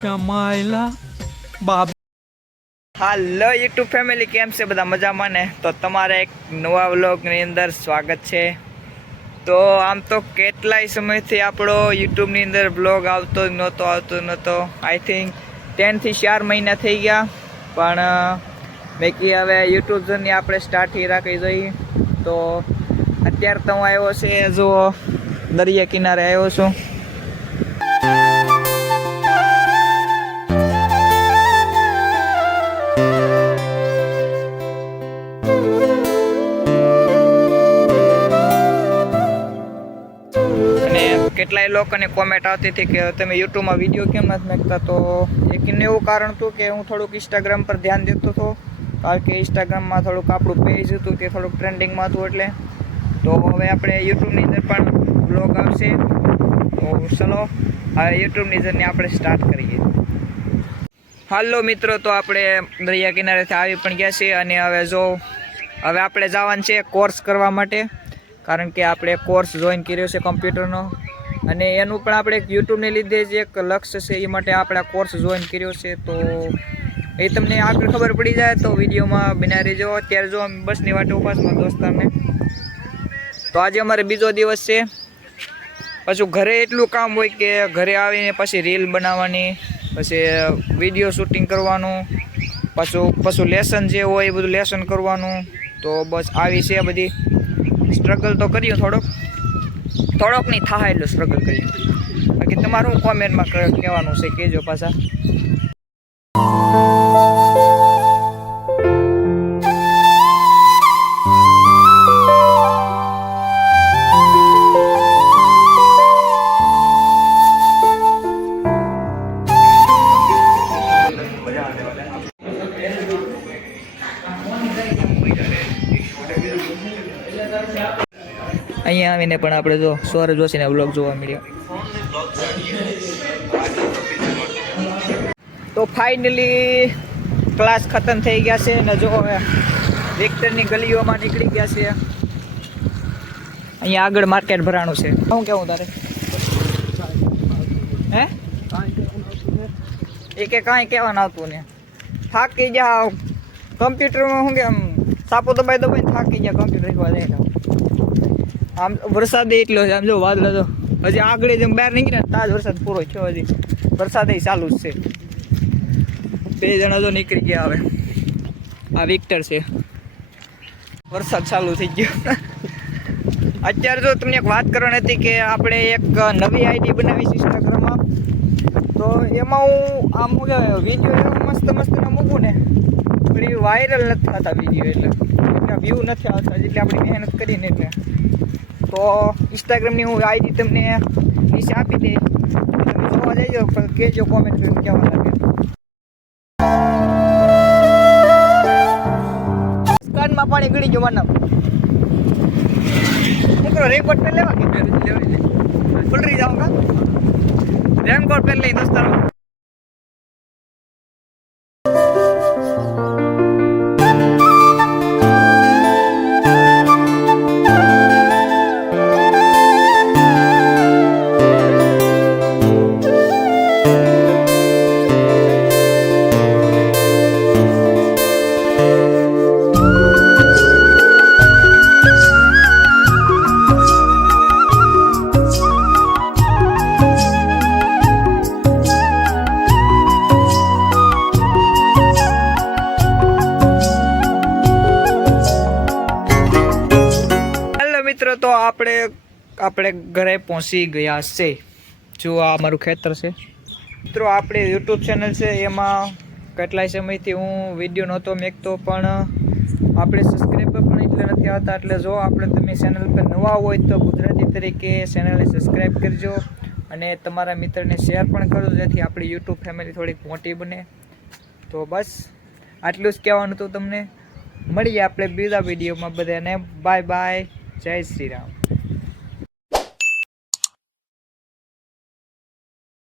કમાયલા બાબ હાલો, YouTube family, કેમ છે બધા મજામાં ને? તો તમારે એક નવા વ્લોગની અંદર સ્વાગત છે. તો આમ તો કેટલાય સમયથી આપણો યુટ્યુબની અંદર બ્લોગ આવતો નહોતો આવતો નહોતો. આઈ થિંક ટેનથી ચાર મહિના થઈ ગયા, પણ મેં કી હવે યુટ્યુબ જર્ની આપણે સ્ટાર્ટ રાખી જોઈએ તો અત્યારે તો હું આવ્યો છે જો દરિયા કિનારે આવ્યો છું. કેટલાય લોકોને કોમેન્ટ આવતી હતી કે તમે યુટ્યુબમાં વીડિયો કેમ નથી નાખતા તો એક એવું કારણ હતું કે હું થોડુંક ઇન્સ્ટાગ્રામ પર ધ્યાન દેતો હતો. કારણ કે ઇન્સ્ટાગ્રામમાં થોડુંક આપણું પેજ હતું તે થોડુંક ટ્રેન્ડિંગમાં હતું એટલે. તો હવે આપણે યુટ્યુબની અંદર પણ બ્લોગ આવશે. તો ચલો હવે યુટ્યુબની જર્ની આપણે સ્ટાર્ટ કરીએ. હાલો મિત્રો, તો આપણે દરિયા કિનારેથી આવી પણ ગયા છીએ અને હવે જો, હવે આપણે જવાનું છે કોર્સ કરવા માટે. કારણ કે આપણે કોર્સ જોઈન કર્યો છે કમ્પ્યુટરનો અને એનું પણ આપણે એક યુટ્યુબને લીધે જ એક લક્ષ્ય છે, એ માટે આપણે આ કોર્સ જોઈન કર્યો છે. તો એ તમને આગળ ખબર પડી જાય તો વિડીયોમાં બનાવી રહેજો. અત્યારે જો અમે બસની વાટે ઉપાસમાં દોસ્તારને તો આજે અમારે બીજો દિવસ છે. પાછું ઘરે એટલું કામ હોય કે ઘરે આવીને પછી રીલ બનાવવાની, પછી વીડિયો શૂટિંગ કરવાનું, પાછું પાછું લેસન જે હોય એ બધું લેસન કરવાનું. તો બસ આવી છે બધી. સ્ટ્રગલ તો કર્યું થોડોક. થોડોક નહીં થાય એટલું સ્ટ્રગલ કર્યું બાકી તમારું કોમેન્ટમાં કહેવાનું છે કહેજો પાછા. અહીંયા આવીને પણ આપણે જો સ્વર જોશીને બ્લોગ જોવા મળ્યો. તો ફાઇનલી ક્લાસ ખતમ થઈ ગયા છે ને જો હવે વિક્ટરની ગલીઓમાં નીકળી ગયા છે. અહીંયા આગળ માર્કેટ ભરાણું છે. શું કેવું તારે? હે? એ કે કાંઈ કહેવાનું આવતું ને થાકી જાઓ. કમ્પ્યુટરમાં શું કે આમ સાપો દબાઈ દબાઈને થાકી ગયા કમ્પ્યુટર શીખવા જાય આમ વરસાદ એટલો છે, આમ જો વાદળો તો. હજી આગળ જેમ બહાર નીકળ્યા તાજ વરસાદ પૂરો થયો હજી. વરસાદ ચાલુ જ છે. બે જણા તો નીકળી ગયા હવે. આ વિક્ટર છે. વરસાદ ચાલુ થઈ ગયો. અત્યારે જો તમને એક વાત કરવાની હતી કે આપણે એક નવી આઈડી બનાવી છે ઇન્સ્ટાગ્રામમાં તો એમાં હું આમ વીડિયો મસ્ત મસ્ત મૂકું ને. પણ એ વાયરલ નથી થતા વીડિયો એટલે. એટલા વ્યૂ નથી આવતા એટલે આપણે મહેનત કરીને એટલે. તો ઇન્સ્ટાગ્રામની હું આઈડી તમને નીચે આપી દે તમે જોવા જઈજો પણ કહેજો કોમેન્ટ કરીને કહેવા લાગે. કાનમાં પાણી ગળી ગયો મને છોકરો રેકોર્ડ પહેલા લેવા? કે ફૂલરી જાઉં કા? રેનકોટ પહેલા લઈ દોસ્તારો. મિત્રો, તો આપણે આપણે ઘરે પહોંચી ગયા છે. જો આ મારું ખેતર છે. મિત્રો, આપણે યુટ્યુબ ચેનલ છે, એમાં કેટલાય સમયથી હું વીડિયો નહોતો મેકતો, પણ આપણે સબસ્ક્રાઈબર પણ એટલે નથી આવતા. એટલે જો આપણે તમે ચેનલ પર નવા હોય તો ગુજરાતી તરીકે ચેનલને સબસ્ક્રાઈબ કરજો અને તમારા મિત્રને શેર પણ કરજો જેથી આપણી યુટ્યુબ ફેમિલી થોડીક મોટી બને. તો બસ, આટલું જ કહેવાનું હતું તમને. મળીએ આપણે બીજા વિડીયોમાં બધાને. બાય બાય જય શ્રી રામ.